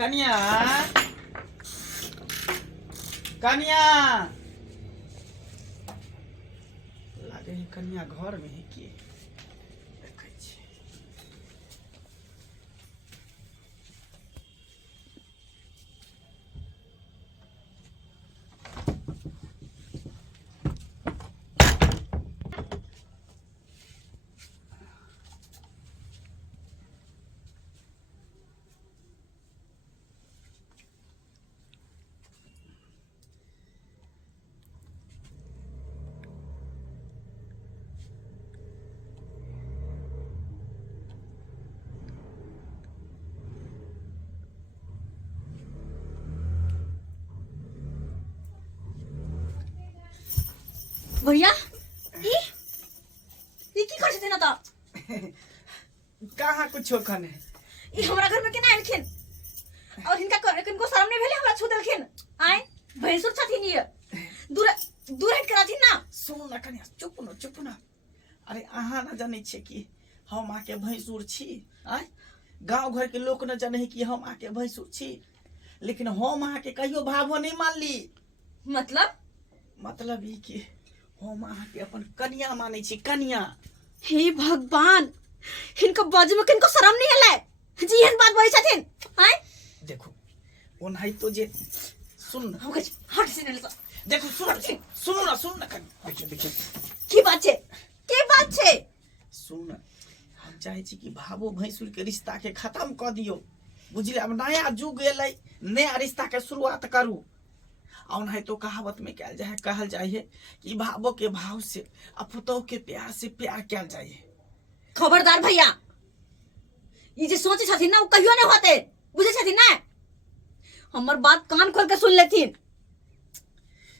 कन्या कन्या लागे है कन्या घर में है कि देखै छी। भैया ई की कर छथिन त कहाँ कुछ खने ई हमरा घर में केना आइलखिन और किनको शर्म नहीं भेले हमरा छू देलखिन। आय भैंसुर छथिन ये दूर दूर हट कराथिन ना। सुन ना कन्या चुप न। अरे अहाँ न जाने छे कि हम आके भैंसुर छी। आय गांव घर के लोग न जाने कि हम आके भैंसुर छी, लेकिन हम आके कहियो भावो नहीं मान ली। मतलब ई कि हम आके अपन कन्या माने छी। कन्या हे भगवान, इनको बाजू में किनको शर्म नहीं आले जी एहन बात बोलै छथिन। आय देखो ओनाही तो जे सुन हो गछ हट से ने देखो सुन ना कन्या देखिए की बात छे सुन। हम चाहे छी कि भावो भैंसुर के रिश्ता के खत्म कर दियो, बुझले। अब नया युग एलै, नया रिश्ता के शुरुआत करू। और नहीं तो कहावत में कहल जाए है कि भावो के भाव से पुतोह के प्यार से प्यार कल जाए। खबरदार भैया, ई जे सोचे छथिन ना वो कहियो नहीं होते, बुझे छथिन ना। हमर बात कान खोल के सुन लेथिन।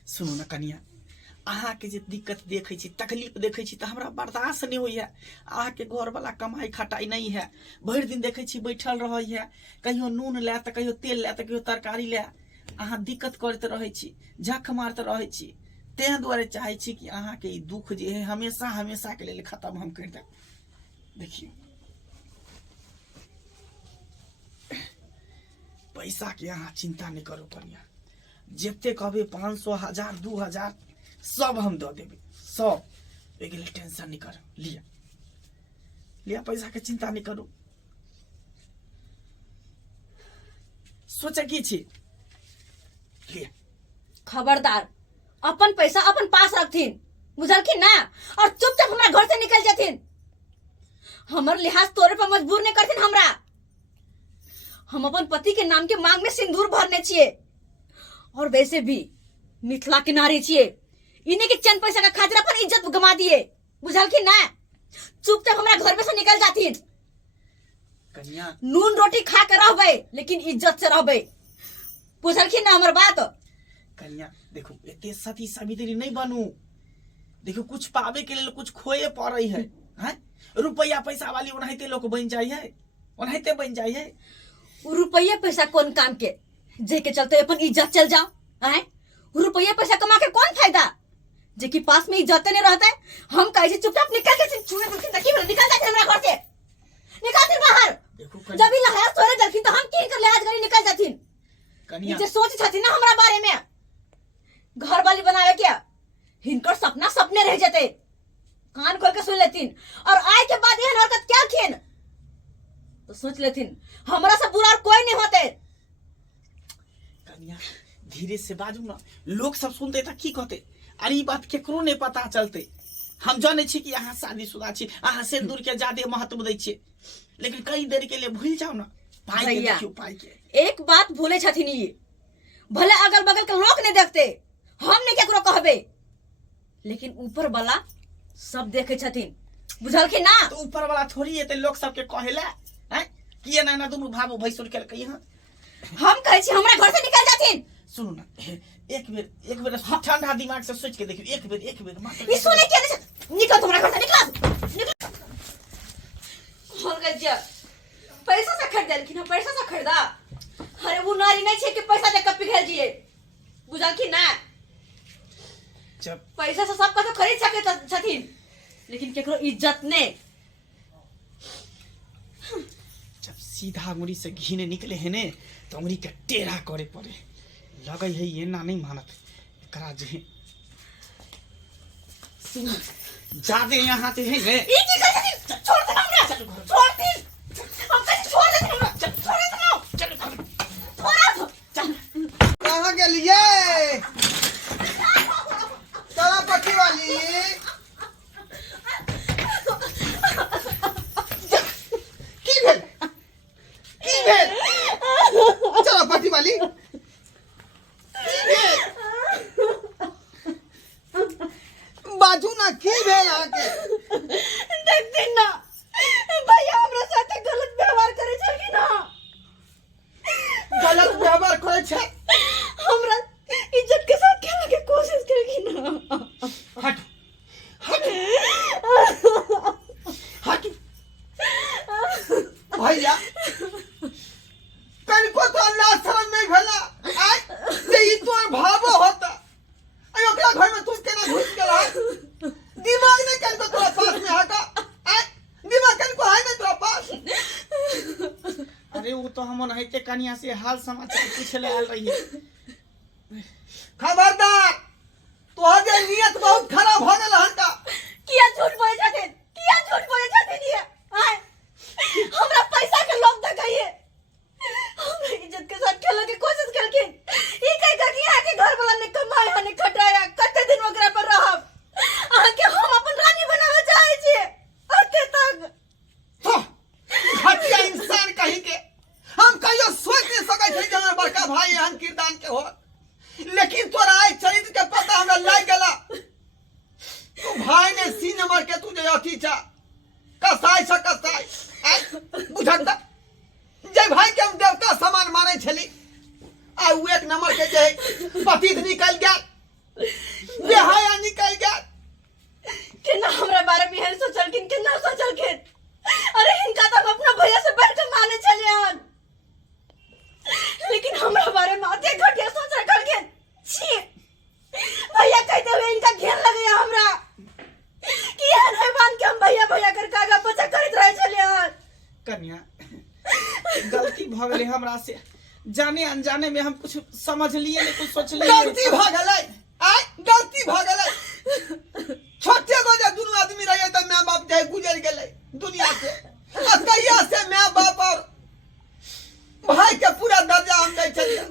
सुनो ना कन्या, अहाँ के जे दिक्कत देखे छी, तकलीफ देखे छी, तो हमरा बर्दाश्त नहीं होई है। अहाँ के घर वाला कमाई खटाई नहीं है, भर दिन देखे छी बैठल रही है, कहियो नून ले तो कहियो तेल ले तो कहियो तरकारी ले। अहाँ दिक्कत करते रहे छी, झक मारते रहे छी। ते दुआरे चाहे छी कि अहाँ के ई दुख जे है हमेशा हमेशा के लिए खत्म हम कर दे। देखिए पैसा के अहाँ चिंता नहीं करो कन्या, जिते कहबे 500 1000 2000 सब हम दे देबे, सब एक टेंशन नहीं कर। लिया पैसा के चिंता नहीं करो। सोचा की छी लिया। खबरदार, अपन पैसा अपन पास रखथिन, बुझलखिन ना। और चुपचाप हमरा घर से निकल जाथिन। हमर लिहाज तोरे पर मजबूर नहीं करथिन हमरा। हम अपन पति के नाम के मांग में सिंदूर भरने छिए, और वैसे भी मिथिला के नारी छिए। इन्हें के चंद पैसा का खातिर अपन इज्जत गमा दिए, बुझलखिन ना। चुपचाप हमरा घर में से निकल जाथिन। कन्या नून रोटी खा के रहबे, लेकिन इज्जत से रहबे, बुझलखिन ना हमर बात। कन्या देखो एते सती सावित्री नहीं बनू। देखो कुछ पावे के लिए कुछ खोए पड़े है, हैं? रुपया पैसा वाली ओनाहिते लोग बन जाए है, ओनाहिते बन जाए है। रुपया पैसा कौन काम के, जे के चलते अपन इज्जत चल जाओ। हैं? रुपया पैसा कमा के कौन फायदा, जे की पास में इज्जत नहीं रहता है। हम कहे चुपचाप निकल के निकल जाते हमरा घर से, निकल बाहर। जब ही लहाज तोरे दलखिन तो हम की कर लिहाज करी निकल जाथिन। कन्या जे सोच छथिन ना हमरा बारे में घर वाली बनावे क्या, हिनकर सपना सपने रह जाते। कान खोल के सुन लेथिन, और आए के बाद यह हरकत क्या खिन तो सोच लेथिन हमरा से बुरा कोई नहीं होते। कन्या धीरे से बाजू ना, लोग सब सुनते था की कहते। अरे ई बात केकरो नहीं पता चलते। हम जाने छी कि अहाँ शादीशुदा छी, अहाँ सिंदूर के ज्यादा महत्व दै छियै, लेकिन कई देर के लिए भूल जाओ ना। पाई के देखियो, पाई के एक बात भूले छथिन, ये भले अगल बगल के लोग नहीं देखते, हम नहीं केकरो कहबे, लेकिन ऊपर वाला सब देखे छथिन, बुझलखिन ना। तो ऊपर वाला थोड़ी है लोग सबके कहेला हैं कि ये ना दोनों भाव भैंसुर के कही। हम कहे छी हमरा घर से निकल जाथिन। सुनो ना, एक बेर ठंडा दिमाग से सोच के देखियो। एक बेर ई सुने के निकल तुम्हारा घर से, निकल। और गज्जा पैसा से खरीद लेकिन हम पैसा से खरीदा। अरे वो नारी नहीं छे कि पैसा दे के पिघल जिए, बुझलखिन ना। जब पैसा से सब तो खरीद सके छथिन, लेकिन केकरो इज्जत ने। जब सीधा अंगुरी से घी ने निकले है ने तो अंगुरी के टेढ़ा करे पड़े लगे है ये ना नहीं मानत एकरा जे जादे यहाँ से है गे ई की कर छोड़ दे हमरा छोड़ दे हम कैसे छोड़ दे हमरा छोड़ दे ना चल थोड़ा तो कहाँ गेलिए चला पट्टी वाली की भेल चला पट्टी वाली की भेल बाजू ना की भेल आके देखते ना भैया हमरा साथे गलत व्यवहार करे छै कि ना गलत व्यवहार करे छै हमरा इज्जत के साथ खेले के कोशिश करे कि ना हट हट हट भैया कनको तो अल्लाह शरण नहीं भेला आय से ई तोर भावो होता आई ओकरा घर में तू केना घुस गेला दिमाग नहीं कनको तोरा पास में हटा आय दिमाग कनको है नहीं तोरा पास अरे वो तो हम नहते कनिया से हाल समाचार पूछे ले आल रही है खबरदार तोहर जे नियत बहुत खराब हो गेल हन का किया झूठ बोले छथिन ये आय हमरा पैसा के लोभ देखाइए हमरा इज्जत के साथ खेले के कोशिश करकिन ई कह कि यहाँ के घर वाला ने कमाया ने खटाया कते दिन ओकरा पर रहब आहा के हम अपन रानी बनावे चाहे छिए अते तक तो घटिया इंसान कहीं के हम कहियो सोच नहीं सकै छै जे हमर बड़का भाई एहन किरदान के हो लेकिन तोरा आइ चरित्र के पता हमरा लाग गेला तू भाई ने सी नंबर के तू जे अथी छा कसाई छ कसाई आइ बुझत जे भाई के हम देवता समान माने छली आ उ एक नंबर के जे पतित निकल गया बेहाया निकल गया केना हमरा बारे में एहन सोचलकिन केना सोचलकिन अरे इनका तो हम अपना भैया से बढ़ कर माने चले हन लेकिन हमरा बारे में अते घटिया सोच रखलकिन छी भैया कहते हुए इनका घेर लगे हमरा कि एहन हैवान के हम भैया भैया कर कागा पचा करत रहे चले हन कन्या गलती भ गेले हमरा से जाने अनजाने में हम कुछ समझ लिए नहीं कुछ सोच लिए गलती भ गेलै आइ गलती भ गेलै छोटे गो जे दुनू आदमी रहे त माय बाप जे गुजर गेलै दुनिया से कहिया से माय बाप और भाई के पूरा दर्जा हम दै छलिए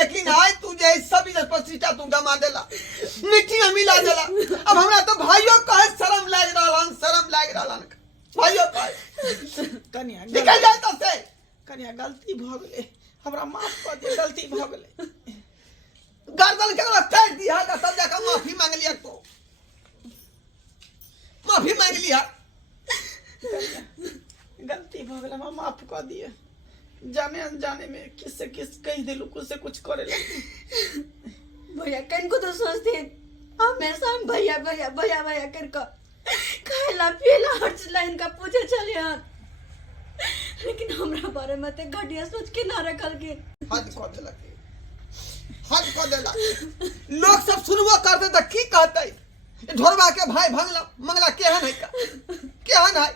लेकिन आज तू जे सब इज्जत प्रतिष्ठा तू गमा देला मिट्टी में मिला देला अब हमरा तो भाइयों कहे शर्म लाग रहलन भाइयों कहे कन्या निकल जाए तो से कन्या गलती भ गेले हमरा माफ कर दे गलती भ गेले गर्दन के काट दिया का सब जाकर माफी मांग लिया तो माफी मांग लिया गलती भ गेले हमरा माफ कर दिए जाने अनजाने में किससे किस कह दिलू कुछ से कुछ करे लगी भैया कनको तो सोचते हमेशा हम भैया भैया भैया भैया करके खाएला पिएला हर चीज इनका पूछे चले हन लेकिन हमरा बारे में ते घटिया सोच के ना रखल के हद कर देला लोग सब सुनबो करते त की कहते ढोरवा के भाई भंगला मंगला केहन है का केहन है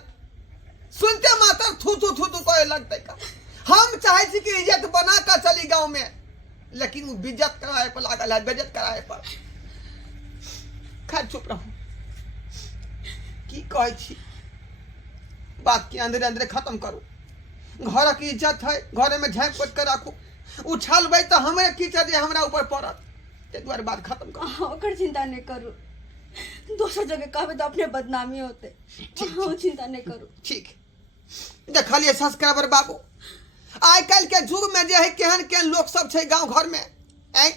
सुनते मात्र थू कहे लगते का हम चाहे छी कि इज्जत बना कर चली गांव में लेकिन वो बेइज्जत कराए पर लागल है बेइज्जत कराए पर खैर चुप रहो की कहे छी बात के अंदर अंदर खत्म करू घर की इज्जत है घर में झाँक पोत कर रखू उछलबै तो हमें कीचड़ जे हमरा ऊपर पड़त ते द्वार बात खत्म कर ओकर चिंता नहीं करू दूसर जगह कहबे तो अपने बदनामी होते हाँ चिंता नहीं करू ठीक देखलिए सब्सक्राइबर बाबू आइ काल्हि के युग में जे है केहन लोग सब छै गांव घर में ऐ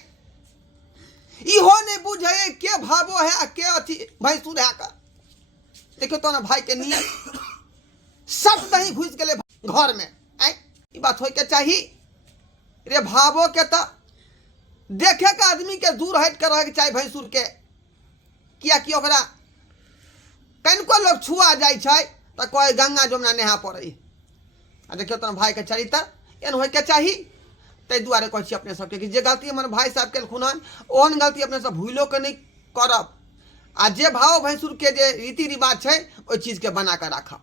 इहो नहीं बुझे के भावो है आ के अथी भैंसुर है का देखियो तो ना भाई के नियत सब दही घुस गेले घर में ऐ ई बात होय के चाही रे भावो के त देखे के आदमी के दूर हट के रहे के चाही भैंसुर के किया कि ओकरा कनको लोग छुआ जाय छै त कोई गंगा जमुना नहा पड़े आ देखियो तो भाई के चरित्र एन होय के चाही तै दुआरे कहै छी अपने सबके कि जे गलती हमर भाई साहब के खुनन ओहन गलती अपने सब भूलो के नहीं करब आ जे भाव भैंसुर के जे रीति रिवाज छै ओई चीज के बना के राखब।